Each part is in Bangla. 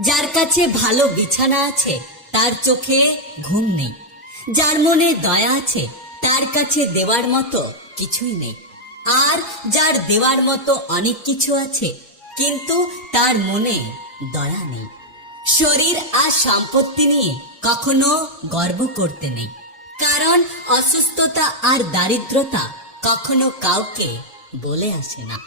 যার কাছে ভালো বিছানা আছে, তার চোখে ঘুম নেই। যার মনে দয়া আছে, তার কাছে দেওয়ার মতো কিছুই নেই। আর যার দেওয়ার মতো অনেক কিছু আছে, কিন্তু তার মনে দয়া নেই। শরীর আর সম্পত্তি নিয়ে কখনো গর্ব করতে নেই। কারণ অসুস্থতা আর দারিদ্রতা কখনো কাউকে বলে আসে না।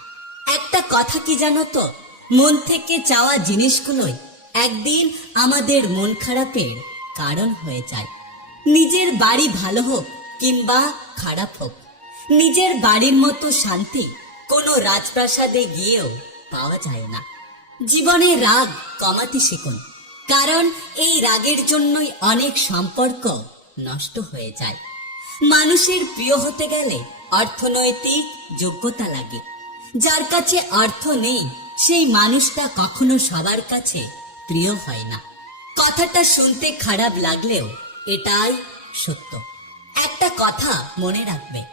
একটা কথা কি জানো তো? মন থেকে চাওয়া জিনিসগুলোই একদিন আমাদের মন খারাপের কারণ হয়ে যায়। নিজের বাড়ি ভালো হোক কিংবা খারাপ হোক, নিজের বাড়ির মতো শান্তি কোনো রাজপ্রাসাদে গিয়েও পাওয়া যায় না। জীবনে রাগ কমাতে শিখুন, কারণ এই রাগের জন্যই অনেক সম্পর্ক নষ্ট হয়ে যায়। মানুষের প্রিয় হতে গেলে অর্থনৈতিক যোগ্যতা লাগে। যার কাছে অর্থ নেই, সেই মানুষটা কখনো সবার কাছে প্রিয় হয় না। কথাটা শুনতে খারাপ লাগলেও এটাই সত্য। একটা কথা মনে রাখবে।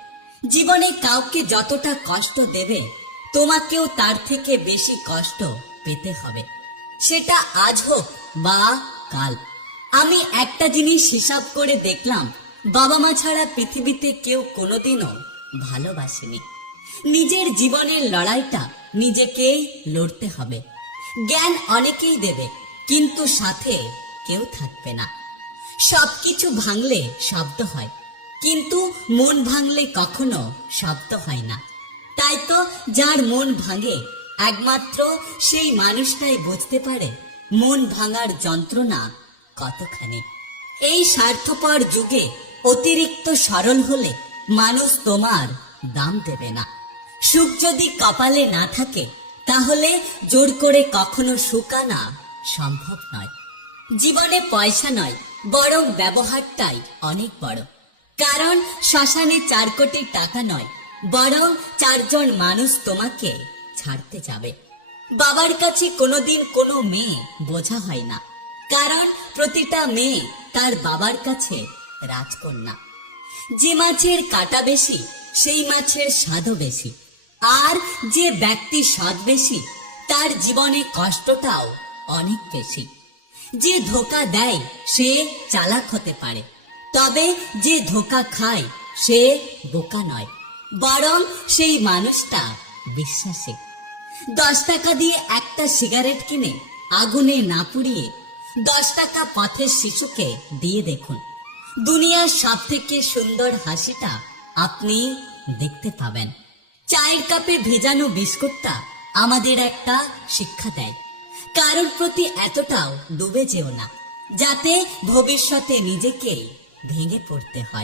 জীবনে কাউকে যতটা কষ্ট দেবে, তোমাকেও তার থেকে বেশি কষ্ট পেতে হবে। সেটা আজ হোক বা কাল। আমি একটা জিনিস হিসাব করে দেখলাম বাবা মা ছাড়া পৃথিবীতে কেউ কোনোদিনও ভালোবাসেনি। নিজের জীবনের লড়াইটা নিজেকেই লড়তে হবে। জ্ঞান অনেকেই দেবে কিন্তু সাথে কেউ থাকবে না। সবকিছু ভাঙলে শব্দ হয়, কিন্তু মন ভাঙলে কখনো শব্দ হয় না। তাই তো যার মন ভাঙে, একমাত্র সেই মানুষটাই বুঝতে পারে মন ভাঙার যন্ত্রণা কতখানি। এই স্বার্থপর যুগে অতিরিক্ত সরল হলে মানুষ তোমার দাম দেবে না। সুখ যদি কপালে না থাকে, তাহলে জোর করে কখনো আনা সম্ভব নয়। জীবনে পয়সা নয়, বরং ব্যবহারটাই অনেক বড়। কারণ শ্মশানে চার কোটি টাকা নয়, বরং চারজন মানুষ তোমাকে ছাড়তে যাবে। বাবার কাছে কোনোদিন কোনো মেয়ে বোঝা হয় না, কারণ প্রতিটা মেয়ে তার বাবার কাছে রাজকন্যা। যে মাছের কাটা বেশি, সেই মাছের স্বাদও বেশি। আর যে ব্যক্তি স্বাদ বেশি, তার জীবনে কষ্টটাও অনেক বেশি। যে ধোকা দেয়, সে চালাক হতে পারে। তবে যে ধোকা খায়, সে বোকা নয়। বরং সেই মানুষটা বিশ্বাসী। দশ টাকা দিয়ে একটা সিগারেট কিনে আগুনে না পুড়িয়ে দশ টাকা পথের শিশুকে দিয়ে দেখুন। দুনিয়ার সব থেকে সুন্দর হাসিটা আপনি দেখতে পাবেন। চায়ের কাপে ভেজানো বিস্কুটটা আমাদের একটা শিক্ষা দেয়। কারোর প্রতি এতটাও ডুবে যেও না যাতে ভবিষ্যতে নিজেকেই ভেঙে পড়তে হয়।